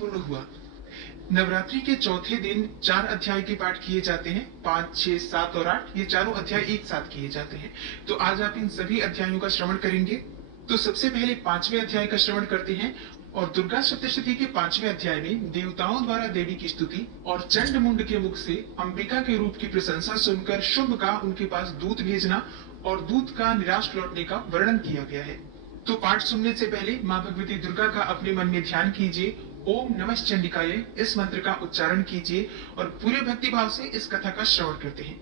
पूर्ण हुआ। नवरात्रि के चौथे दिन 4 अध्याय के पाठ किए जाते हैं। 5, 6, 7 और 8 ये चारों अध्याय एक साथ किए जाते हैं। तो आज आप इन सभी अध्यायों का श्रवण करेंगे। तो सबसे पहले 5वें अध्याय का श्रवण करते हैं। और दुर्गा सप्तशती के 5वें अध्याय में देवताओं द्वारा देवी की स्तुति और चंड मुंड के मुख से अंबिका के रूप की प्रशंसा सुनकर शुंभ का उनके पास दूत भेजना और दूत का निराश लौटने का वर्णन किया गया है। तो पाठ सुनने से पहले माँ भगवती दुर्गा का अपने मन में ध्यान कीजिए। ओम नमः चंडिकाय इस मंत्र का उच्चारण कीजिए और पूरे भक्ति भाव से इस कथा का श्रवण करते हैं।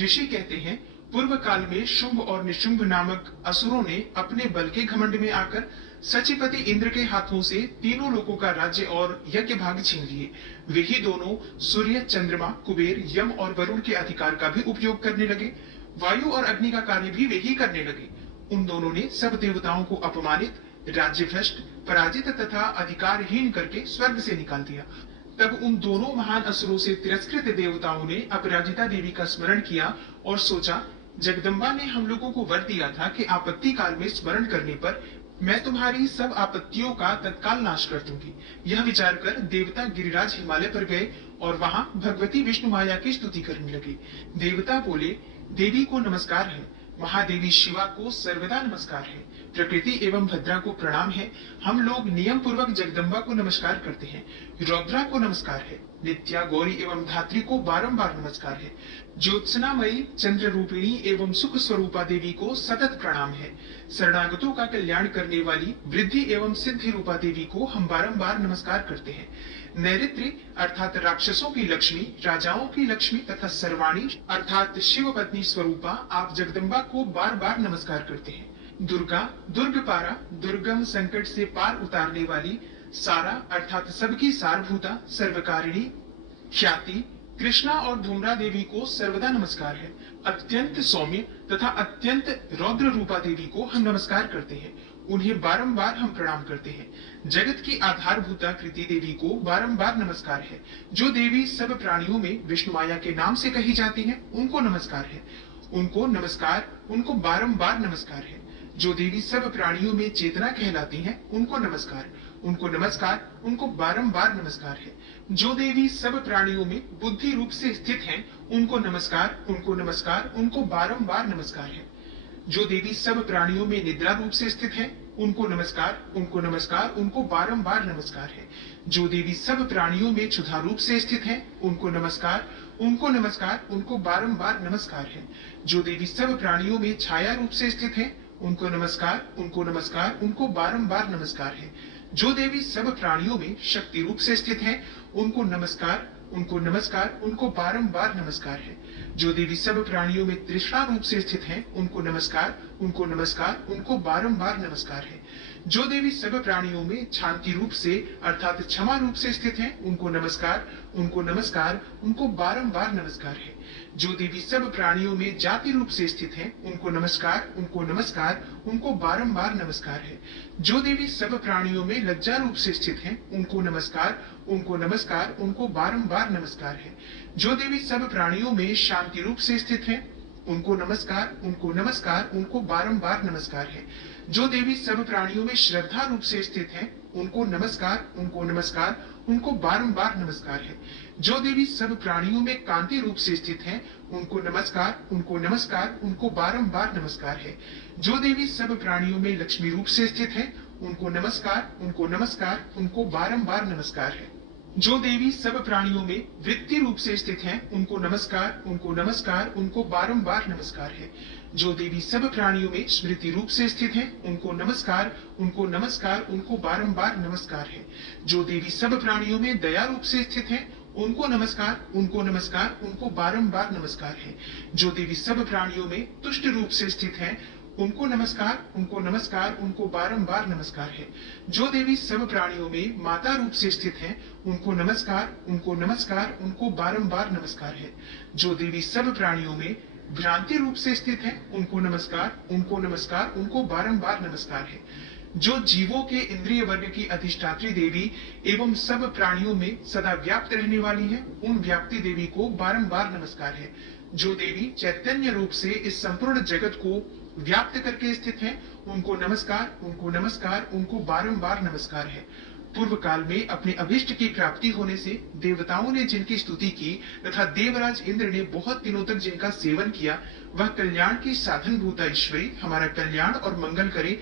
ऋषि कहते हैं, पूर्व काल में शुंभ और निशुंभ नामक असुरों ने अपने बल के घमंड में आकर सचिपति इंद्र के हाथों से तीनों लोगों का राज्य और यज्ञ भाग छीन लिए। वे ही दोनों सूर्य, चंद्रमा, कुबेर, यम और वरुण के अधिकार का भी उपयोग करने लगे। वायु और अग्नि का कार्य भी वे ही करने लगे। उन दोनों ने सब देवताओं को अपमानित, राज्य भ्रष्ट, पराजित तथा अधिकारहीन करके स्वर्ग से निकाल दिया। तब उन दोनों महान असुरों से तिरस्कृत देवताओं ने अपराजिता देवी का स्मरण किया और सोचा, जगदम्बा ने हम लोगों को वर दिया था कि आपत्ति काल में स्मरण करने पर मैं तुम्हारी सब आपत्तियों का तत्काल नाश कर दूंगी। यह विचार कर देवता गिरिराज हिमालय पर गए और वहां भगवती विष्णु माया की स्तुति करने लगे। देवता बोले, देवी को नमस्कार है, महादेवी शिवा को सर्वदा नमस्कार है, प्रकृति एवं भद्रा को प्रणाम है। हम लोग नियम पूर्वक जगदम्बा को नमस्कार करते हैं। रौद्रा को नमस्कार है, नित्या, गौरी एवं धात्री को बारंबार नमस्कार है। ज्योत्सनामयी, चंद्र रूपिणी एवं सुख स्वरूपा देवी को सतत प्रणाम है। शरणागतों का कल्याण करने वाली वृद्धि एवं सिद्धि रूपा देवी को हम बारंबार नमस्कार करते हैं। नैऋत्य अर्थात राक्षसों की लक्ष्मी, राजाओं की लक्ष्मी तथा सर्वाणी अर्थात शिव पत्नी स्वरूपा आप जगदम्बा को बार बार नमस्कार करते हैं। दुर्गा, दुर्गपारा, दुर्गम संकट से पार उतारने वाली, सारा अर्थात सबकी सारभूता, सर्वकारिणी, ख्याति, कृष्णा और धूम्रा देवी को सर्वदा नमस्कार है। अत्यंत सौम्य तथा अत्यंत रौद्र रूपा देवी को हम नमस्कार करते हैं। उन्हें बारंबार हम प्रणाम करते हैं। जगत की आधारभूता कृति देवी को बारंबार नमस्कार है। जो देवी सब प्राणियों में विष्णु माया के नाम से कही जाती है, उनको नमस्कार है। उनको नमस्कार, उनको बारंबार नमस्कार है। जो देवी सब प्राणियों में चेतना कहलाती हैं, उनको नमस्कार, उनको नमस्कार, उनको बारंबार नमस्कार है। जो देवी सब प्राणियों में बुद्धि रूप से स्थित हैं, उनको नमस्कार, उनको नमस्कार, उनको बारंबार नमस्कार है। जो देवी सब प्राणियों में निद्रा रूप से स्थित है, उनको नमस्कार, उनको नमस्कार, उनको बारंबार नमस्कार है। जो देवी सब प्राणियों में क्षुधा रूप से स्थित है, उनको नमस्कार, उनको नमस्कार, उनको बारंबार नमस्कार है। जो देवी सब प्राणियों में छाया रूप से स्थित है, उनको नमस्कार, उनको नमस्कार, उनको बारंबार नमस्कार है। जो देवी सब प्राणियों में शक्ति रूप से स्थित है, उनको नमस्कार, उनको नमस्कार, उनको बारंबार नमस्कार है। जो देवी सब प्राणियों में तृष्णा रूप से स्थित है, उनको नमस्कार, उनको नमस्कार, उनको बारंबार नमस्कार है। जो देवी सब प्राणियों में शांति रूप से अर्थात क्षमा रूप से स्थित है, उनको नमस्कार, उनको नमस्कार, उनको बारंबार नमस्कार है। जो देवी सब प्राणियों में जाति रूप से स्थित है, उनको नमस्कार, उनको नमस्कार, उनको बारंबार नमस्कार है। जो देवी सब प्राणियों में लज्जा रूप से स्थित है, उनको नमस्कार, उनको नमस्कार, उनको बारंबार नमस्कार है। जो देवी सब प्राणियों में शांति रूप से स्थित है, उनको नमस्कार, उनको नमस्कार, उनको बारंबार नमस्कार है। जो देवी सब प्राणियों में श्रद्धा रूप से स्थित है, उनको नमस्कार, उनको नमस्कार, उनको बारंबार नमस्कार है। जो देवी सब प्राणियों में कांति रूप से स्थित है, उनको नमस्कार, उनको नमस्कार, उनको बारंबार नमस्कार है। जो देवी सब प्राणियों में लक्ष्मी रूप से स्थित है, उनको नमस्कार, उनको नमस्कार, उनको बारंबार नमस्कार है। जो देवी सब प्राणियों में वृत्ति रूप से स्थित हैं, उनको नमस्कार, उनको नमस्कार, उनको बारंबार नमस्कार है। जो देवी सब प्राणियों में स्मृति रूप से स्थित हैं, उनको नमस्कार, उनको नमस्कार, उनको बारंबार नमस्कार है। जो देवी सब प्राणियों में दया रूप से स्थित हैं, उनको नमस्कार, उनको नमस्कार, उनको बारंबार नमस्कार है। जो देवी सब प्राणियों में तुष्ट रूप से स्थित हैं, उनको नमस्कार, उनको नमस्कार, उनको बारंबार नमस्कार है। जो देवी सब प्राणियों में माता रूप से स्थित हैं, उनको नमस्कार, उनको नमस्कार, उनको बारंबार नमस्कार है। जो देवी सब प्राणियों में भ्रांति रूप से स्थित हैं, उनको नमस्कार, उनको नमस्कार, उनको बारंबार नमस्कार है। जो जीवों के इंद्रिय वर्ग की अधिष्ठात्री देवी एवं सब प्राणियों में सदा व्याप्त रहने वाली है, उन व्याप्ति देवी को बारंबार नमस्कार है। जो देवी चैतन्य रूप से इस संपूर्ण जगत को व्याप्त करके स्थित है, उनको नमस्कार, उनको नमस्कार, उनको बारंबार नमस्कार है। पूर्व काल में अपने अभिष्ट की प्राप्ति होने से देवताओं ने जिनकी स्तुति की तथा देवराज इंद्र ने बहुत दिनों तक जिनका सेवन किया, वह कल्याण की साधनभूता ईश्वरी हमारा कल्याण और मंगल करे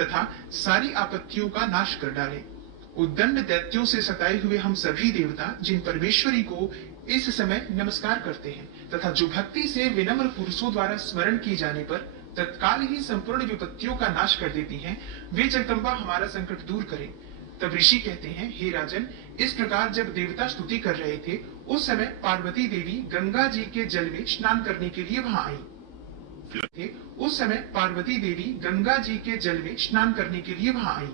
तथा सारी आपत्तियों का नाश कर डाले। उद्दंड दैत्यों से सताए हुए हम सभी देवता जिन परमेश्वरी को इस समय नमस्कार करते हैं तथा जो भक्ति से विनम्र पुरुषों द्वारा स्मरण किए जाने पर तत्काल ही संपूर्ण विपत्तियों का नाश कर देती हैं, वे जगदम्बा हमारा संकट दूर करें। तब ऋषि कहते हैं, हे राजन, इस प्रकार जब देवता स्तुति कर रहे थे उस समय पार्वती देवी गंगा जी के जल में स्नान करने के लिए वहां आई। उस समय पार्वती देवी गंगा जी के जल में स्नान करने के लिए वहां आई।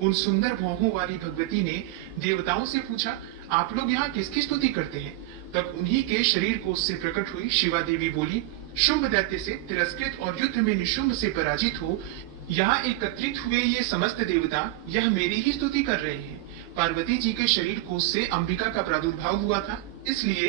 उन सुंदर भौहों वाली भगवती ने देवताओं से पूछा, आप लोग यहाँ किसकी स्तुति करते हैं? तब उन्हीं के शरीर कोश से प्रकट हुई शिवा देवी बोली, शुंभ दैत्य से तिरस्कृत और युद्ध में निशुंभ से पराजित हो यहाँ एकत्रित हुए ये समस्त देवता यह मेरी ही स्तुति कर रहे हैं। पार्वती जी के शरीर कोश से अंबिका का प्रादुर्भाव हुआ था, इसलिए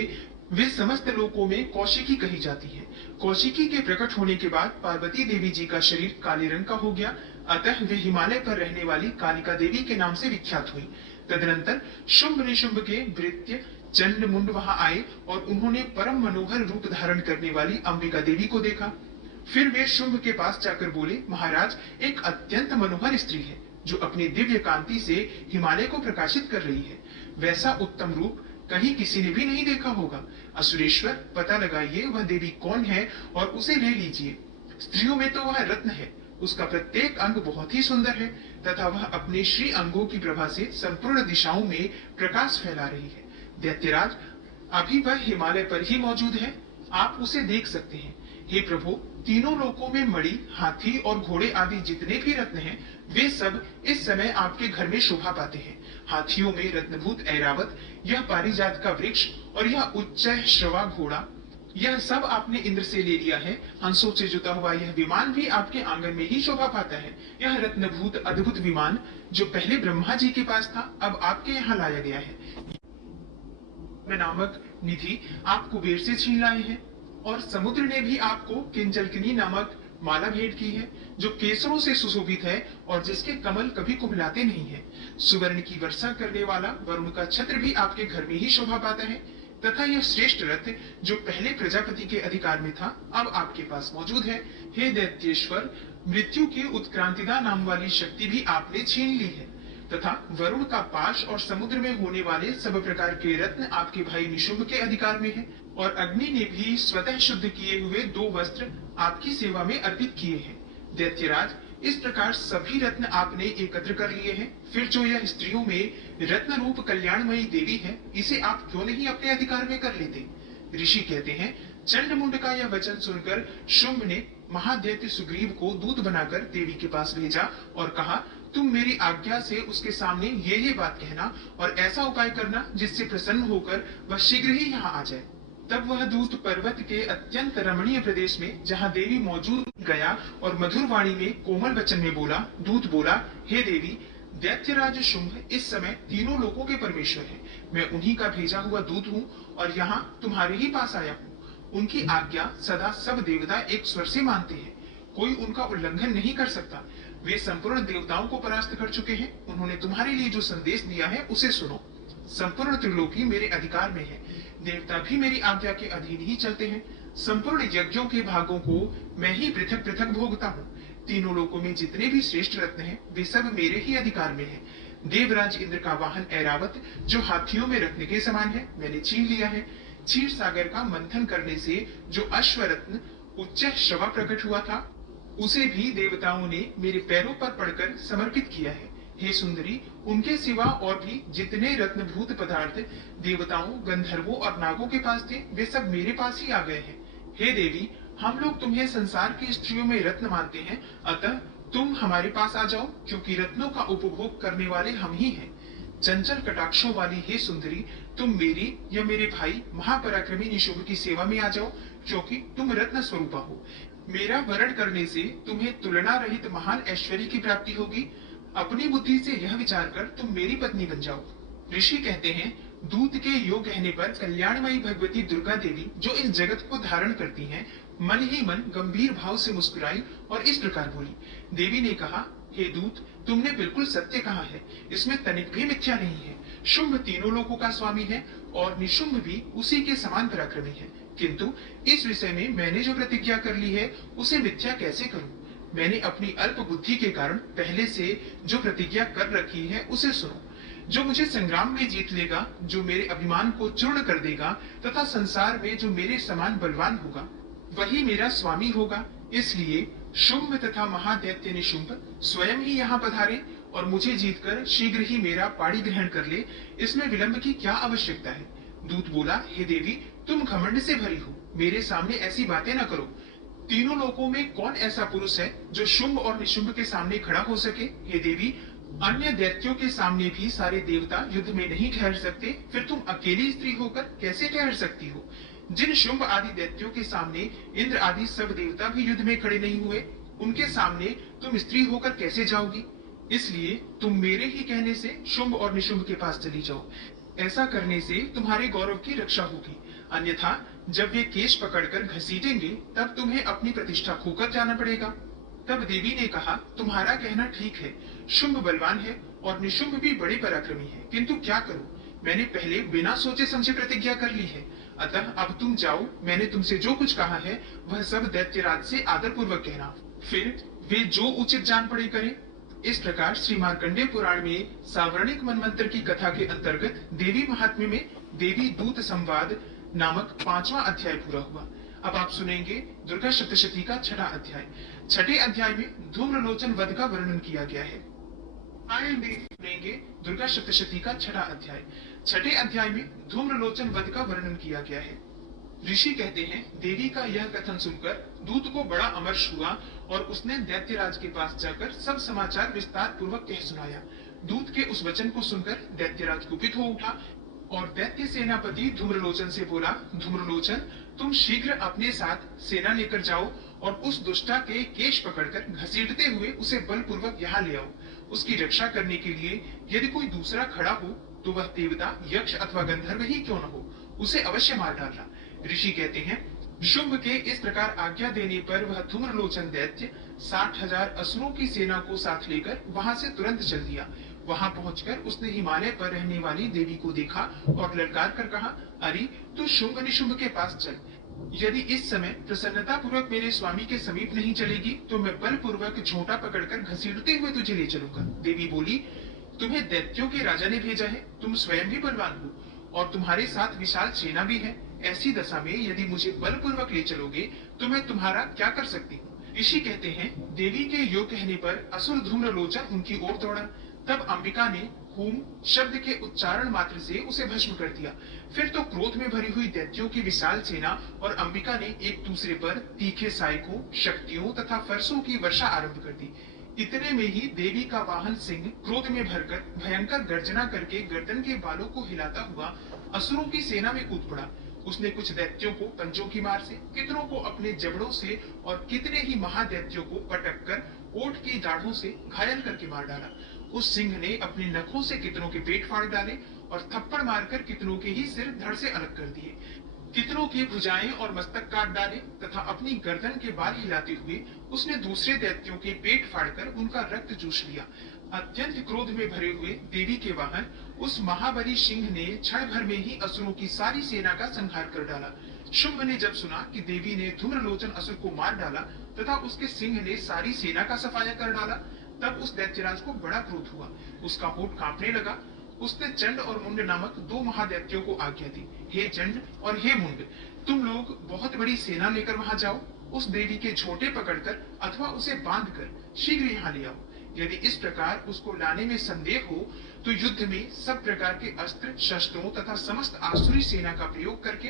वे समस्त लोकों में कौशिकी कही जाती है। कौशिकी के प्रकट होने के बाद पार्वती देवी जी का शरीर काले रंग का हो गया, अतः वे हिमालय पर रहने वाली कालिका देवी के नाम से विख्यात हुई। तदनंतर शुंभ निशुंभ के भृत्य चंड मुंड वहां आए और उन्होंने परम मनोहर रूप धारण करने वाली अंबिका देवी को देखा। फिर वे शुंभ के पास जाकर बोले, महाराज, एक अत्यंत मनोहर स्त्री है जो अपनी दिव्य कांति से हिमालय को प्रकाशित कर रही है। वैसा उत्तम रूप कहीं किसी ने भी नहीं देखा होगा। असुरेश्वर, पता लगाइए वह देवी कौन है और उसे ले लीजिए। स्त्रियों में तो वह रत्न है, उसका प्रत्येक अंग बहुत ही सुंदर है तथा वह अपने श्री अंगों की प्रभा से संपूर्ण दिशाओं में प्रकाश फैला रही है। दैत्यराज, अभी वह हिमालय पर ही मौजूद है, आप उसे देख सकते हैं। हे प्रभु, तीनों लोकों में मणि, हाथी और घोड़े आदि जितने भी रत्न हैं, वे सब इस समय आपके घर में शोभा पाते हैं। हाथियों में रत्नभूत ऐरावत, यह पारिजात का वृक्ष और यह उच्च श्रवा घोड़ा, यह सब आपने इंद्र से ले लिया है। हंसों से जुता हुआ यह विमान भी आपके आंगन में ही शोभा पाता है। यह रत्नभूत अद्भुत विमान जो पहले ब्रह्मा जी के पास था, अब आपके यहाँ लाया गया है। नामक निधि आप कुबेर से छीन लाए हैं और समुद्र ने भी आपको किंजलकिनी नामक माला भेंट की है जो केसरों से सुशोभित है और जिसके कमल कभी कुबलाते नहीं है। सुवर्ण की वर्षा करने वाला वरुण का छत्र भी आपके घर में ही शोभा पाता है तथा यह श्रेष्ठ रथ जो पहले प्रजापति के अधिकार में था, अब आपके पास मौजूद है। हे दैत्येश्वर, मृत्यु की उत्क्रांतिदा नाम वाली शक्ति भी आपने छीन ली है तथा वरुण का पाश और समुद्र में होने वाले सब प्रकार के रत्न आपके भाई निशुंभ के अधिकार में है और अग्नि ने भी स्वतः शुद्ध किए हुए 2 वस्त्र आपकी सेवा में अर्पित किए हैं। दैत्यराज, इस प्रकार सभी रत्न आपने एकत्र कर लिए हैं, फिर जो यह स्त्रियों में रत्न रूप कल्याणमयी देवी है, इसे आप क्यों नहीं अपने अधिकार में कर लेते? ऋषि कहते हैं, चंडमुंड का यह वचन सुनकर शुंभ ने महादैत्य सुग्रीव को दूत बनाकर देवी के पास भेजा और कहा, तुम मेरी आज्ञा से उसके सामने ये बात कहना और ऐसा उपाय करना जिससे प्रसन्न होकर वह शीघ्र ही यहाँ आ जाए। तब वह दूत पर्वत के अत्यंत रमणीय प्रदेश में जहाँ देवी मौजूद गया और मधुर वाणी में कोमल वचन में बोला। दूत बोला, हे देवी, दैत्यराज शुंभ इस समय तीनों लोकों के परमेश्वर हैं। मैं उन्हीं का भेजा हुआ दूत हूँ और यहाँ तुम्हारे ही पास आया हूँ। उनकी आज्ञा सदा सब देवता एक स्वर से मानते हैं, कोई उनका उल्लंघन नहीं कर सकता। वे संपूर्ण देवताओं को परास्त कर चुके हैं। उन्होंने तुम्हारे लिए जो संदेश दिया है उसे सुनो। संपूर्ण त्रिलोकी मेरे अधिकार में है, देवता भी मेरी आज्ञा के अधीन ही चलते हैं। संपूर्ण यज्ञों के भागों को मैं ही पृथक पृथक भोगता हूँ। तीनों लोकों में जितने भी श्रेष्ठ रत्न हैं, वे सब मेरे ही अधिकार में हैं। देवराज इंद्र का वाहन ऐरावत जो हाथियों में रत्न के समान है, मैंने छीन लिया है। क्षीर सागर का मंथन करने से जो अश्वरत्न उच्च श्रवा प्रकट हुआ था, उसे भी देवताओं ने मेरे पैरों पर पड़कर समर्पित किया है। हे सुंदरी, उनके सिवा और भी जितने रत्नभूत पदार्थ देवताओं, गंधर्वों और नागों के पास थे, वे सब मेरे पास ही आ गए हैं। हे देवी, हम लोग तुम्हें संसार की स्त्रियों में रत्न मानते हैं, अतः तुम हमारे पास आ जाओ, क्योंकि रत्नों का उपभोग करने वाले हम ही हैं। चंचल कटाक्षों वाली हे सुंदरी, तुम मेरी या मेरे भाई महापराक्रमी निशुंभ की सेवा में आ जाओ, क्योंकि तुम रत्न स्वरूपा हो। मेरा वरण करने से तुम्हें तुलना रहित महान ऐश्वर्य की प्राप्ति होगी। अपनी बुद्धि से यह विचार कर तुम मेरी पत्नी बन जाओ। ऋषि कहते हैं, दूत के योग कहने पर कल्याणमयी भगवती दुर्गा देवी जो इस जगत को धारण करती हैं, मन ही मन गंभीर भाव से मुस्कुराई और इस प्रकार बोली। देवी ने कहा, हे दूत, तुमने बिल्कुल सत्य कहा है, इसमें तनिक भी मिथ्या नहीं है। शुंभ तीनों लोगों का स्वामी है और निशुंभ भी उसी के समान पराक्रमी है, किंतु इस विषय में मैंने जो प्रतिज्ञा कर ली है उसे मिथ्या कैसे करूं? मैंने अपनी अल्प बुद्धि के कारण पहले से जो प्रतिज्ञा कर रखी है उसे सुनो। जो मुझे संग्राम में जीत लेगा, जो मेरे अभिमान को चूर्ण कर देगा तथा संसार में जो मेरे समान बलवान होगा, वही मेरा स्वामी होगा। इसलिए शुंभ तथा महादैत्य निशुंभ स्वयं ही यहाँ पधारे और मुझे जीतकर शीघ्र ही मेरा पाणी ग्रहण कर ले, इसमें विलंब की क्या आवश्यकता है? दूत बोला, हे देवी, तुम घमंड से भरी हो, मेरे सामने ऐसी बातें न करो। तीनों लोकों में कौन ऐसा पुरुष है जो शुंभ और निशुंभ के सामने खड़ा हो सके? हे देवी, अन्य दैत्यों के सामने भी सारे देवता युद्ध में नहीं ठहर सकते, फिर तुम अकेली स्त्री होकर कैसे ठहर सकती हो? जिन शुंभ आदि दैत्यों के सामने इंद्र आदि सब देवता भी युद्ध में खड़े नहीं हुए, उनके सामने तुम स्त्री होकर कैसे जाओगी? इसलिए तुम मेरे ही कहने से शुंभ और निशुंभ के पास चली जाओ। ऐसा करने से तुम्हारे गौरव की रक्षा होगी, अन्यथा जब वे केश पकड़कर घसीटेंगे तब तुम्हें अपनी प्रतिष्ठा खोकर जाना पड़ेगा। तब देवी ने कहा, तुम्हारा कहना ठीक है, शुंभ बलवान है और निशुंभ भी बड़े पराक्रमी है, किंतु क्या करूं? मैंने पहले बिना सोचे समझे प्रतिज्ञा कर ली है, अतः अब तुम जाओ। मैंने तुमसे जो कुछ कहा है वह सब दैत्यराज से आदर पूर्वक कहना, फिर वे जो उचित जान पड़े करें। इस प्रकार श्री मार्कंडेय पुराण में सावर्णिक मनवंतर की कथा के अंतर्गत देवी महात्म्य में देवी दूत संवाद नामक 5वां अध्याय पूरा हुआ। अब आप सुनेंगे दुर्गा सप्तशती का 6वां अध्याय। 6ठे अध्याय में धूम्रलोचन वध का वर्णन किया गया है। सुनेंगे दुर्गा सप्तशती का 6वां अध्याय। 6ठे अध्याय में धूम्रलोचन वध का वर्णन किया गया है। ऋषि कहते हैं, देवी का यह कथन सुनकर दूत को बड़ा अमर्ष हुआ और उसने दैत्यराज के पास जाकर सब समाचार विस्तार पूर्वक कह सुनाया। दूत के उस वचन को सुनकर दैत्यराज कुपित हो उठा और दैत्य सेनापति धूम्रलोचन से बोला, धूम्रलोचन, तुम शीघ्र अपने साथ सेना लेकर जाओ और उस दुष्टा के केश पकड़कर घसीटते हुए उसे बलपूर्वक यहाँ ले आओ। उसकी रक्षा करने के लिए यदि कोई दूसरा खड़ा हो तो वह देवता, यक्ष अथवा गंधर्व ही क्यों न हो, उसे अवश्य मार डालना। ऋषि कहते हैं, शुंभ के इस प्रकार आज्ञा देने पर वह धूम्रलोचन दैत्य 60,000 असुरों की सेना को साथ लेकर वहां से तुरंत चल दिया। वहां पहुंचकर उसने हिमालय पर रहने वाली देवी को देखा और ललकार कर कहा, अरे तू शुंभ निशुंभ के पास चल। यदि इस समय प्रसन्नता पूर्वक मेरे स्वामी के समीप नहीं चलेगी तो मैं बलपूर्वक झोंटा पकड़कर घसीटते हुए तुझे ले चलूंगा। देवी बोली, तुम्हें दैत्यों के राजा ने भेजा है, तुम स्वयं भी बलवान हो और तुम्हारे साथ विशाल सेना भी है। ऐसी दशा में यदि मुझे बलपूर्वक ले चलोगे तो मैं तुम्हारा क्या कर सकती हूँ? ऋषि कहते हैं, देवी के यो कहने पर असुर धूम्रलोचन उनकी ओर दौड़ा। तब अंबिका ने हुम शब्द के उच्चारण मात्र से उसे भस्म कर दिया। फिर तो क्रोध में भरी हुई दैत्यों की विशाल सेना और अंबिका ने एक दूसरे पर तीखे सायकों, शक्तियों तथा फरसों की वर्षा आरंभ कर दी। इतने में ही देवी का वाहन सिंह क्रोध में भरकर भयंकर गर्जना करके गर्दन के बालों को हिलाता हुआ असुरों की सेना में कूद पड़ा। उसने कुछ दैत्यों को पंजों की मार से, कितनों को अपने जबड़ों से और कितने ही महादैत्यों को पटक कर ओठ की दाढ़ों से घायल करके मार डाला। उस सिंह ने अपने नखों से कितनों के पेट फाड़ डाले और थप्पड़ मारकर कितनों के ही सिर धड़ से अलग कर दिए। कितनों की भुजाएं और मस्तक काट डाले तथा अपनी गर्दन के बाल हिलाते हुए उसने दूसरे दैत्यों के पेट फाड़कर उनका रक्त चूस लिया। अत्यंत क्रोध में भरे हुए देवी के वाहन उस महाबली सिंह ने क्षण भर में ही असुरों की सारी सेना का संहार कर डाला। शुंभ ने जब सुना कि देवी ने धूम्रलोचन असुर को मार डाला तथा उसके सिंह ने सारी सेना का सफाया कर डाला, तब उस दैत्यराज को बड़ा क्रोध हुआ। उसका होठ कांपने लगा। उसने चंड और मुंड नामक 2 महादैत्यों को आज्ञा दी, हे चंड और हे मुंड, तुम लोग बहुत बड़ी सेना लेकर वहां जाओ। उस देवी के झोटे पकड़कर अथवा उसे बांधकर शीघ्र यहाँ ले आओ। यदि इस प्रकार उसको लाने में संदेह हो तो युद्ध में सब प्रकार के अस्त्र शस्त्रों तथा समस्त आसुरी सेना का प्रयोग करके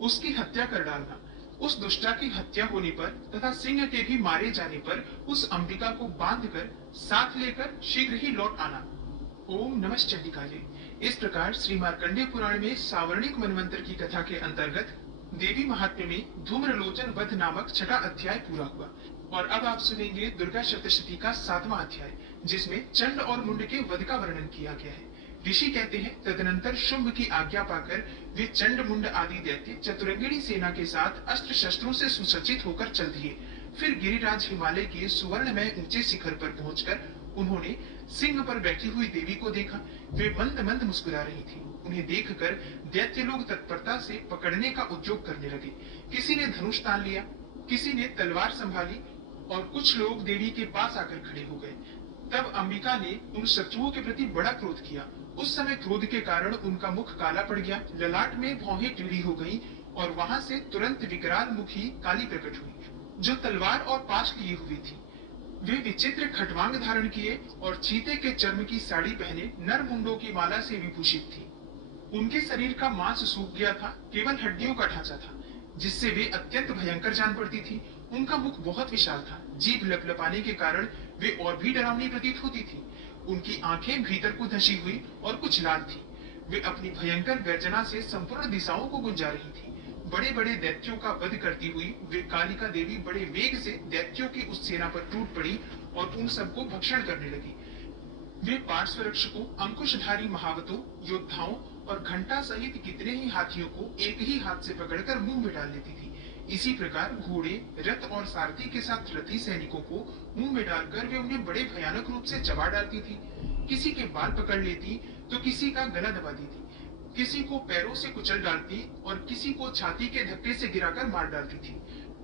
उसकी हत्या कर डालना। उस दुष्टा की हत्या होने पर तथा सिंह के भी मारे जाने पर उस अंबिका को बांधकर साथ लेकर शीघ्र ही लौट आना। ओम नमः चंडिकाय। इस प्रकार श्री मार्कंडेय पुराण में सावर्णिक मनवंतर की कथा के अंतर्गत देवी महात्म्य में धूम्रलोचन वध नामक 6वां अध्याय पूरा हुआ। और अब आप सुनेंगे दुर्गा सप्तशती का 7वां अध्याय, जिसमें चंड और मुंड के वध का वर्णन किया गया है। ऋषि कहते हैं, तदनंतर शुंभ की आज्ञा पाकर वे चंड मुंड आदि दैत्य चतुरंगिणी सेना के साथ अस्त्र शस्त्रों से सुसज्जित होकर चल दिए। फिर गिरिराज हिमालय के सुवर्णमय ऊंचे शिखर पर पहुंचकर उन्होंने सिंह पर बैठी हुई देवी को देखा। वे मंद मंद मुस्कुरा रही थी। उन्हें देखकर दैत्य लोग तत्परता से पकड़ने का उद्योग करने लगे। किसी ने धनुष तान लिया, किसी ने तलवार संभाली और कुछ लोग देवी के पास आकर खड़े हो गए। तब अंबिका ने उन शत्रुओं के प्रति बड़ा क्रोध किया। उस समय क्रोध के कारण उनका मुख काला पड़ गया, ललाट में भौहें टेढ़ी हो गईं और वहां से तुरंत विकराल मुखी काली प्रकट हुई, जो तलवार और पाश लिए हुई थी। वे विचित्र खटवांग धारण किए और चीते के चर्म की साड़ी पहने नर मुंडों की माला से विभूषित थी। उनके शरीर का मांस सूख गया था, केवल हड्डियों का ढांचा था, जिससे वे अत्यंत भयंकर जान पड़ती थी। उनका मुख बहुत विशाल था, जीभ लपलपाने के कारण वे और भी डरावनी प्रतीत होती थी। उनकी आंखें भीतर को धसी हुई और कुछ लाल थी। वे अपनी भयंकर गर्जना से संपूर्ण दिशाओं को गुंजा रही थी। बड़े बड़े दैत्यों का वध करती हुई वे कालिका देवी बड़े वेग से दैत्यों की उस सेना पर टूट पड़ी और उन सबको भक्षण करने लगी। वे पार्श्व रक्षकों, अंकुशधारी महावतों, योद्धाओं और घंटा सहित कितने ही हाथियों को एक ही हाथ से पकड़कर मुंह में डाल लेती थी। इसी प्रकार घोड़े, रथ और सारथी के साथ रथी सैनिकों को मुंह में डालकर वे उन्हें बड़े भयानक रूप से चबा डालती थी। किसी के बाल पकड़ लेती तो किसी का गला दबा देती, किसी को पैरों से कुचल डालती और किसी को छाती के धक्के से गिराकर मार डालती थी।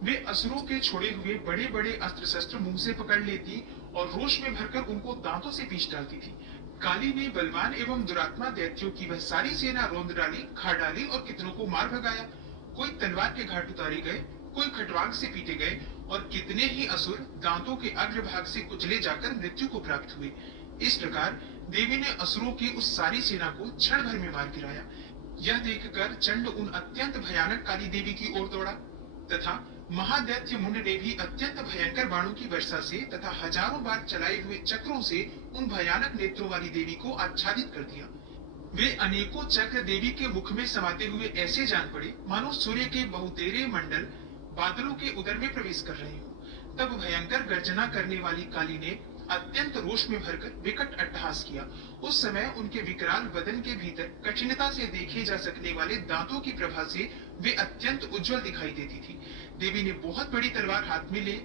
वे असुरों के छोड़े हुए बड़े बड़े अस्त्र शस्त्र मुंह से पकड़ लेती और रोष में भरकर उनको दांतों से पीस डालती थी। काली ने बलवान एवं दुरात्मा दैत्यों की वह सारी सेना रोंद डाली, खा डाली और कितनों को मार भगाया। कोई तलवार के घाट उतारे गए, कोई खटवांग से पीटे गए और कितने ही असुर दांतों के अग्रभाग से कुचले जाकर मृत्यु को प्राप्त हुए। इस प्रकार देवी ने असुरों की उस सारी सेना को क्षण भर में मार गिराया। यह देखकर चंड उन अत्यंत भयानक काली देवी की ओर दौड़ा तथा महादैत्य मुंड ने भी अत्यंत भयंकर बाणों की वर्षा से तथा हजारों बार चलाए हुए चक्रों से उन भयानक नेत्रों वाली देवी को आच्छादित कर दिया। वे अनेकों चक्र देवी के मुख में समाते हुए ऐसे जान पड़े मानो सूर्य के बहुतेरे मंडल बादलों के उदर में प्रवेश कर रहे हो। तब भयंकर गर्जना करने वाली काली ने अत्यंत रोष में भरकर विकट अट्टहास किया। उस समय उनके विकराल बदन के भीतर कठिनता से देखे जा सकने वाले दांतों की प्रभा से वे अत्यंत उज्जवल दिखाई देती थी। देवी ने बहुत बड़ी तलवार हाथ में ले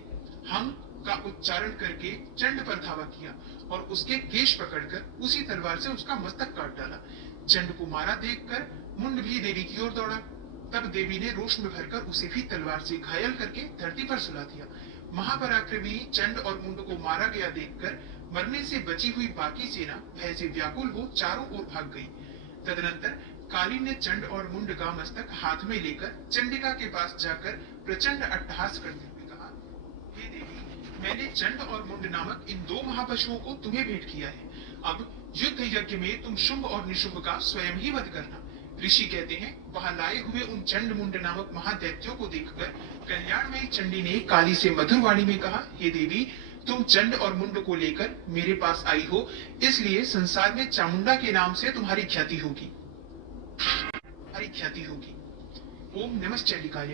हम का उच्चारण करके चंड पर धावा किया और उसके केश पकड़कर उसी तलवार से उसका मस्तक काट डाला। चंड को मारा देखकर मुंड भी देवी की ओर दौड़ा। तब देवी ने रोष में भरकर उसे भी तलवार से घायल करके धरती पर सुला दिया। महापराक्रमी चंड और मुंड को मारा गया देखकर मरने से बची हुई बाकी सेना भय से व्याकुल हो चारों ओर भाग गई। तदनंतर काली ने चंड और मुंड का मस्तक हाथ में लेकर चंडिका के पास जाकर प्रचंड अट्टहास करते हुए कहा, हे देवी, मैंने चंड और मुंड नामक इन दो महापशुओं को तुम्हें भेंट किया है। अब युद्ध यज्ञ में तुम शुंभ और निशुंभ का स्वयं ही वध करना। ऋषि कहते हैं, वहां लाए हुए उन चंड मुंड नामक महादैत्यों को देखकर कल्याणमयी चंडी ने काली से मधुर वाणी में कहा, हे देवी, तुम चंड और मुंड को लेकर मेरे पास आई हो, इसलिए संसार में चामुंडा के नाम से तुम्हारी ख्याति होगी। ओम नमः चंडिकाय।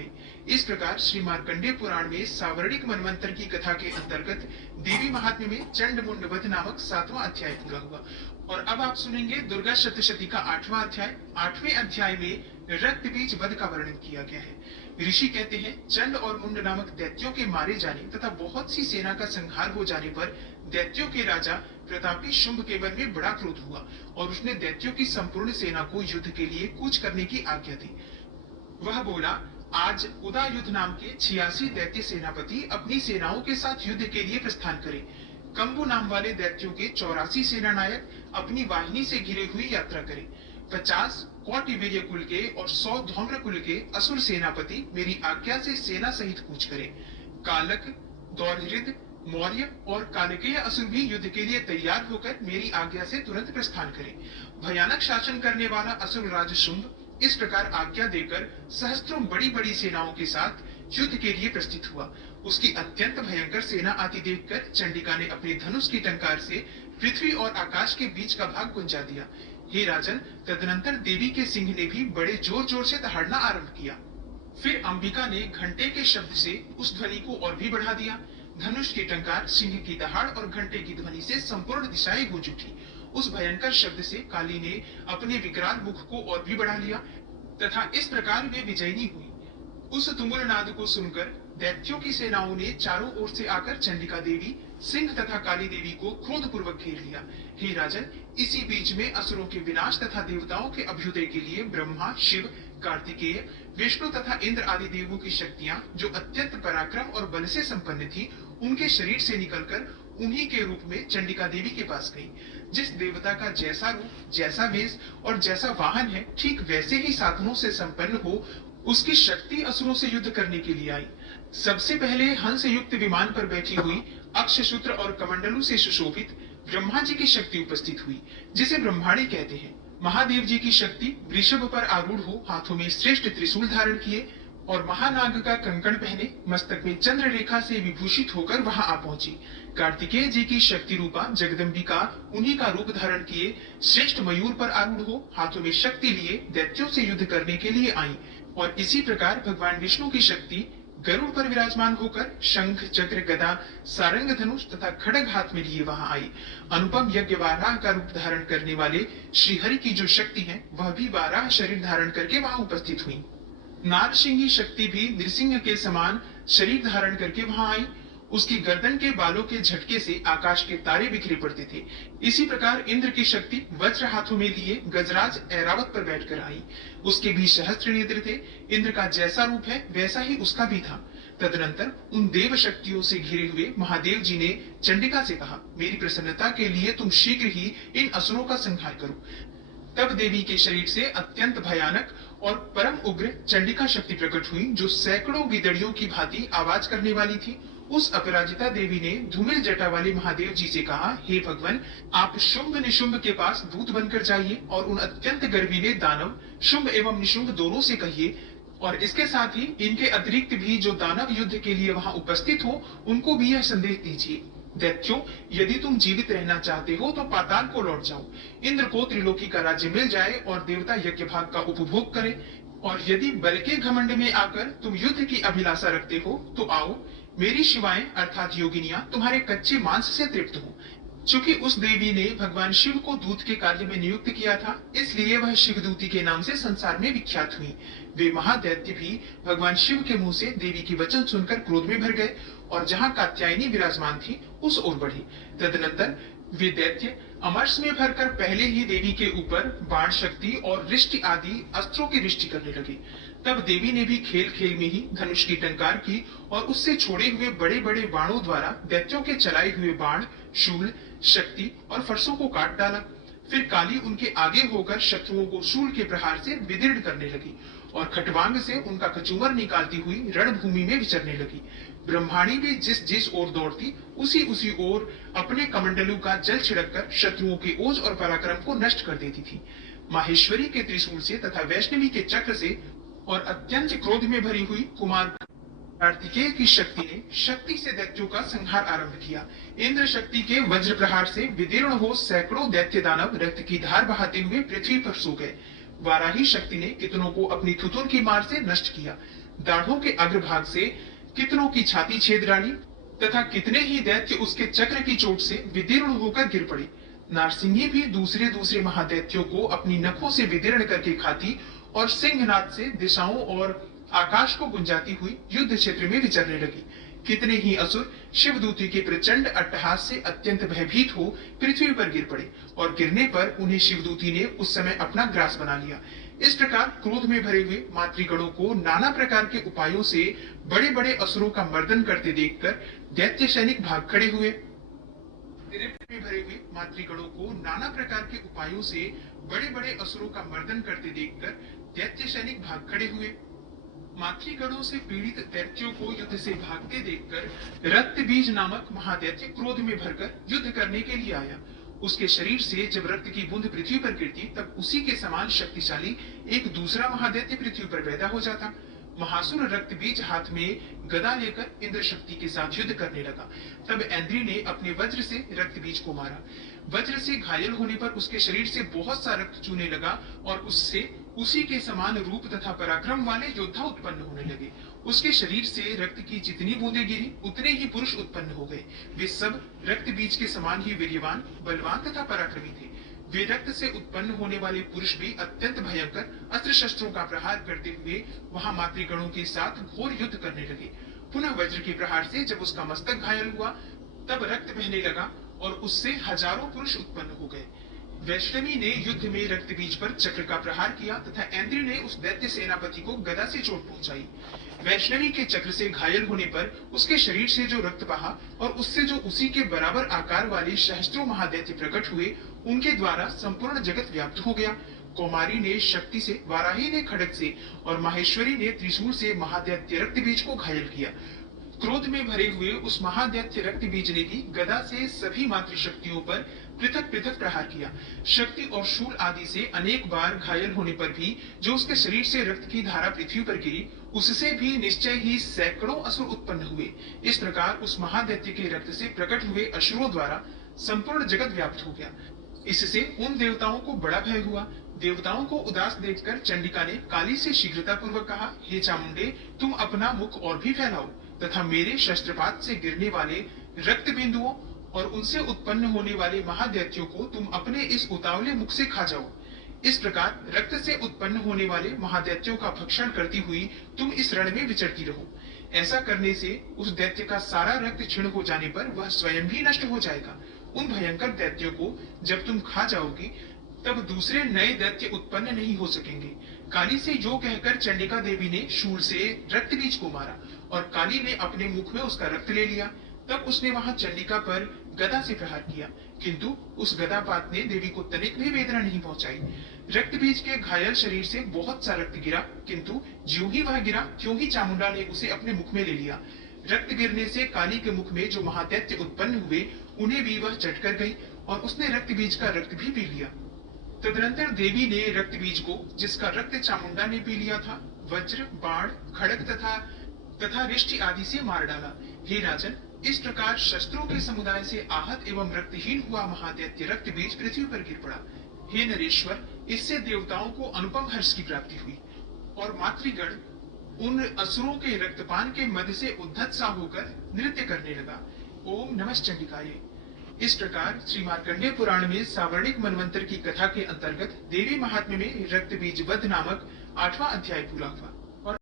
इस प्रकार श्री मार्कंडेय पुराण में सावर्णिक मनवंतर की कथा के अंतर्गत देवी महात्म्य में चंड मुंड वध नामक 7वां अध्याय पूरा हुआ। और अब आप सुनेंगे दुर्गा सप्तशती का 8वां अध्याय। 8वें अध्याय में रक्त बीज वध का वर्णन किया गया है। ऋषि कहते हैं, चंड और मुंड नामक दैत्यों के मारे जाने तथा बहुत सी सेना का संहार हो जाने पर दैत्यों के राजा प्रतापी शुंभ के मन में बड़ा क्रोध हुआ और उसने दैत्यों की संपूर्ण सेना को युद्ध के लिए कूच करने की आज्ञा दी। वह बोला, आज उदायुध नाम के 86 दैत्य सेनापति अपनी सेनाओं के साथ युद्ध के लिए प्रस्थान करें। कंबु नाम वाले दैत्यों के 84 सेनानायक अपनी वाहिनी से घिरे हुई यात्रा करें। 50 कौटिवीर्य कुल के और 100 धौम्र कुल के असुर सेनापति मेरी आज्ञा से सेना सहित कूच करें। कालक, दौरहृद, मौर्य और कालकेय असुर भी युद्ध के लिए तैयार होकर मेरी आज्ञा से तुरंत प्रस्थान करें। भयानक शासन करने वाला असुर राज शुंभ इस प्रकार आज्ञा देकर सहस्त्रों बड़ी बड़ी सेनाओं के साथ युद्ध के लिए प्रस्थित हुआ। उसकी अत्यंत भयंकर सेना आती देखकर चंडिका ने अपने धनुष की टंकार से पृथ्वी और आकाश के बीच का भाग गुंजा दिया। हे राजन, तदनंतर देवी के सिंह ने भी बड़े जोर जोर से दहाड़ना आरंभ किया। फिर अंबिका ने घंटे के शब्द से उस ध्वनि को और भी बढ़ा दिया। धनुष की टंकार, सिंह की दहाड़ और घंटे की ध्वनि से संपूर्ण दिशाएं गूंज उठी। उस भयंकर शब्द से काली ने अपने विकराल मुख को और भी बढ़ा लिया तथा इस प्रकार वे विजयी हुई। उस तुमुल नाद को सुनकर दैत्यों की सेनाओं ने चारों ओर से आकर चंडिका देवी, सिंह तथा काली देवी को क्रोध पूर्वक घेर लिया। हे राजन, इसी बीच में असुरों के विनाश तथा देवताओं के अभ्युदय के लिए ब्रह्मा, शिव, कार्तिकेय, विष्णु तथा इंद्र आदि देवों की शक्तियां जो अत्यंत पराक्रम और बल से संपन्न थी, उनके शरीर से निकलकर उन्हीं के रूप में चंडिका देवी के पास गई। जिस देवता का जैसा रूप, जैसा वेश और जैसा वाहन है, ठीक वैसे ही साधनों से संपन्न हो उसकी शक्ति असुरों से युद्ध करने के लिए आई। सबसे पहले हंस युक्त विमान पर बैठी हुई अक्षसूत्र और कमंडलू से सुशोभित ब्रह्मा जी की शक्ति उपस्थित हुई, जिसे ब्रह्माणी कहते हैं। महादेव जी की शक्ति वृषभ पर आरूढ़ हो, हाथों में श्रेष्ठ त्रिशूल धारण किए और महानाग का कंकण पहने, मस्तक में चंद्र रेखा से विभूषित होकर वहां आ पहुंची। कार्तिकेय जी की शक्ति रूपा जगदम्बिका उन्हीं का रूप धारण किए श्रेष्ठ मयूर पर आरूढ़ हो, हाथों में शक्ति लिए दैत्यों से युद्ध करने के लिए आई। और इसी प्रकार भगवान विष्णु की शक्ति गरुड़ पर विराजमान होकर शंख, चक्र, गदा, सारंग, धनुष तथा खड्ग हाथ में लिए वहां आई। अनुपम यज्ञ वाराह का रूप धारण करने वाले श्रीहरि की जो शक्ति है, वह भी वाराह शरीर धारण करके वहां उपस्थित हुई। नारसिंही शक्ति भी नृसिंह के समान शरीर धारण करके वहां आई। उसकी गर्दन के बालों के झटके से आकाश के तारे बिखरे पड़ते थे। इसी प्रकार इंद्र की शक्ति वज्र हाथों में लिए गजराज ऐरावत पर बैठकर आई। उसके भी सहस्त्र नेत्र थे। इंद्र का जैसा रूप है वैसा ही उसका भी था। तदनंतर उन देव शक्तियों से घिरे हुए महादेव जी ने चंडिका से कहा, मेरी प्रसन्नता के लिए तुम शीघ्र ही इन असुरों का संहार करो। तब देवी के शरीर से अत्यंत भयानक और परम उग्र चंडिका शक्ति प्रकट हुई, जो सैकड़ों गिदड़ियों की भांति आवाज करने वाली थी। उस अपराजिता देवी ने धूमिल जटा वाले महादेव जी से कहा, हे भगवान, आप शुंभ निशुंभ के पास दूत बनकर जाइए और उन अत्यंत गर्वीले दानव शुंभ एवं निशुंभ दोनों से कहिए, और इसके साथ ही इनके अतिरिक्त भी जो दानव युद्ध के लिए वहां उपस्थित हो, उनको भी यह संदेश दीजिए, दैत्यों, यदि तुम जीवित रहना चाहते हो तो पाताल को लौट जाओ। इंद्र को त्रिलोकी का राज्य मिल जाए और देवता यज्ञ भाग का उपभोग करे, और यदि बल के घमंड में आकर तुम युद्ध की अभिलाषा रखते हो तो आओ, मेरी शिवाएं अर्थात योगिनियां तुम्हारे कच्चे मांस से तृप्त हो। चूंकि उस देवी ने भगवान शिव को दूत के कार्य में नियुक्त किया था, इसलिए वह शिवदूती के नाम से संसार में विख्यात हुई। वे महादैत्य भी भगवान शिव के मुंह से देवी की वचन सुनकर क्रोध में भर गए और जहां कात्यायनी विराजमान थी उस ओर बढ़ी। तदनंतर वे दैत्य अमरस में भरकर पहले ही देवी के ऊपर बाण शक्ति और रिष्टि आदि अस्त्रों की रिष्टि करने लगे। तब देवी ने भी खेल खेल में ही धनुष की टंकार की और उससे छोड़े हुए बड़े बड़े बाणों द्वारा दैत्यों के चलाए हुए बाण, शूल, शक्ति और फरसों को काट डाला। फिर काली उनके आगे होकर शत्रुओं को शूल के प्रहार से विदीर्ण करने लगी और खटवांग से उनका कचूमर निकालती हुई रणभूमि में विचरने लगी। ब्रह्माणी भी जिस जिस ओर दौड़ती उसी उसी ओर अपने कमंडलू का जल छिड़ककर शत्रुओं के ओज और पराक्रम को नष्ट कर देती थी। माहेश्वरी के त्रिशूल से तथा वैष्णवी के चक्र से और अत्यंत क्रोध में भरी हुई कुमार कार्तिकेय की शक्ति ने शक्ति से दैत्यों का संहार आरंभ किया। इंद्र शक्ति के वज्र प्रहार से विदीर्ण हो सैकड़ों दैत्य दानव रक्त की धार बहाते हुए पृथ्वी पर सो गए। वाराही शक्ति ने कितनों को अपनी थुथुर की मार से नष्ट किया। दाढ़ों के अग्रभाग से कितनों की छाती छेद डाली तथा कितने ही दैत्य उसके चक्र की चोट से विदीर्ण होकर गिर पड़े। नारसिंही भी दूसरे दूसरे महादैत्यों को अपनी नखों से विदीर्ण करके खाती और सिंहनाद से दिशाओं और आकाश को गुंजाती हुई युद्ध क्षेत्र में विचरने लगी। कितने ही असुर शिवदूती के प्रचंड अट्टहास से अत्यंत भयभीत हो पृथ्वी पर गिर पड़े और गिरने पर उन्हें शिवदूती ने उस समय अपना ग्रास बना लिया। इस प्रकार क्रोध में भरे हुए मातृगणों को नाना प्रकार के उपायों से बड़े बड़े असुरों का मर्दन करते देखकर दैत्य सैनिक भाग खड़े हुए। में भरे हुए मातृगणों को नाना प्रकार के उपायों से बड़े बड़े असुरों का मर्दन करते देखकर दैत्य सैनिक भाग खड़े हुए। मातृगणों से पीड़ित दैत्यों को युद्ध से भागते देखकर रक्त बीज नामक महादैत्य क्रोध में भरकर युद्ध करने के लिए आया। उसके शरीर से जब रक्त की बूंद पृथ्वी पर गिरती तब उसी के समान शक्तिशाली एक दूसरा महादैत्य पृथ्वी पर पैदा हो जाता। महासुर रक्त बीज हाथ में गदा लेकर इंद्र शक्ति के साथ युद्ध करने लगा। तब इंद्री ने अपने वज्र से रक्त बीज को मारा। वज्र से घायल होने पर उसके शरीर से बहुत सा रक्त चूने लगा और उससे उसी के समान रूप तथा पराक्रम वाले योद्धा उत्पन्न होने लगे। उसके शरीर से रक्त की जितनी बूंदें गिरी उतने ही पुरुष उत्पन्न हो गए। वे सब रक्त बीज के समान ही वीर्यवान, बलवान तथा पराक्रमी थे। वे रक्त से उत्पन्न होने वाले पुरुष भी अत्यंत भयंकर अस्त्र शस्त्रों का प्रहार करते हुए वहां मातृगणों के साथ घोर युद्ध करने लगे। पुनः वज्र के प्रहार से जब उसका मस्तक घायल हुआ तब रक्त बहने लगा और उससे हजारों पुरुष उत्पन्न हो गए। वैष्णवी ने युद्ध में रक्त बीज पर चक्र का प्रहार किया तथा ऐन्द्री ने उस दैत्य सेनापति को गदा से चोट पहुंचाई। वैष्णवी के चक्र से घायल होने पर उसके शरीर से जो रक्त बहा और उससे जो उसी के बराबर आकार वाले सहस्त्रों महादैत्य प्रकट हुए, उनके द्वारा संपूर्ण जगत व्याप्त हो गया। कौमारी ने शक्ति से, वाराही ने खड्ग से और माहेश्वरी ने त्रिशूल से महादैत्य रक्त बीज को घायल किया। क्रोध में भरे हुए उस महादैत्य रक्त बीज ने भी गदा से सभी मातृशक्तियों पर पृथक पृथक प्रहार किया। शक्ति और शूल आदि से अनेक बार घायल होने पर भी जो उसके शरीर से रक्त की धारा पृथ्वी पर गिरी, उससे भी निश्चय ही सैकड़ों असुर उत्पन्न हुए। इस प्रकार उस महादैत्य के रक्त से प्रकट हुए असुरों द्वारा संपूर्ण जगत व्याप्त हो गया। इससे उन देवताओं को बड़ा भय हुआ। देवताओं को उदास देखकर चंडिका ने काली से शीघ्रता पूर्वक कहा, हे चामुंडे, तुम अपना मुख और भी फैलाओ तथा मेरे शस्त्रपात से गिरने वाले रक्त बिंदुओं और उनसे उत्पन्न होने वाले महादैत्यों को तुम अपने इस उतावले मुख से खा जाओ। इस प्रकार रक्त से उत्पन्न होने वाले महादैत्यों का भक्षण करती हुई तुम इस रण में विचरती रहो। ऐसा करने से उस दैत्य का सारा रक्त क्षीण हो जाने पर वह स्वयं भी नष्ट हो जाएगा। उन भयंकर दैत्यों को जब तुम खा जाओगी तब दूसरे नए दैत्य उत्पन्न नहीं हो सकेंगे। काली से जो कहकर चंडिका देवी ने शूल से रक्त बीज को मारा और काली ने अपने मुख में उसका रक्त ले लिया। तब उसने वहां चंडिका पर गदा से प्रहार किया, किंतु उस गदापात ने देवी को तनिक भी वेदना नहीं पहुंचाई। रक्त बीज के घायल शरीर से बहुत सा रक्त गिरा, किंतु ज्यों ही वह गिरा त्यों ही चामुंडा ने उसे अपने मुख में ले लिया। रक्त गिरने से काली के मुख में जो महादैत्य उत्पन्न हुए, उन्हें भी वह चट कर गई और उसने रक्त बीज का रक्त भी पी लिया। तदनंतर देवी ने रक्त बीज को, जिसका रक्त चामुंडा ने पी लिया था, वज्र, बाण, खड़ग तथा रिष्टि आदि से मार डाला। हे राजन, इस प्रकार शस्त्रों के समुदाय से आहत एवं रक्तहीन हुआ महादैत्य रक्त बीज पृथ्वी पर गिर पड़ा। हे नरेश्वर, इससे देवताओं को अनुपम हर्ष की प्राप्ति हुई और मातृगण उन असुरों के रक्तपान के मध्य से उद्धत सा होकर नृत्य करने लगा। ओम नमः चंडिकाये। इस प्रकार श्री मार्कंडेय पुराण में सावर्णिक मनवंतर की कथा के अंतर्गत देवी महात्म्य में रक्त बीज वध नामक 8वां अध्याय पूरा हुआ।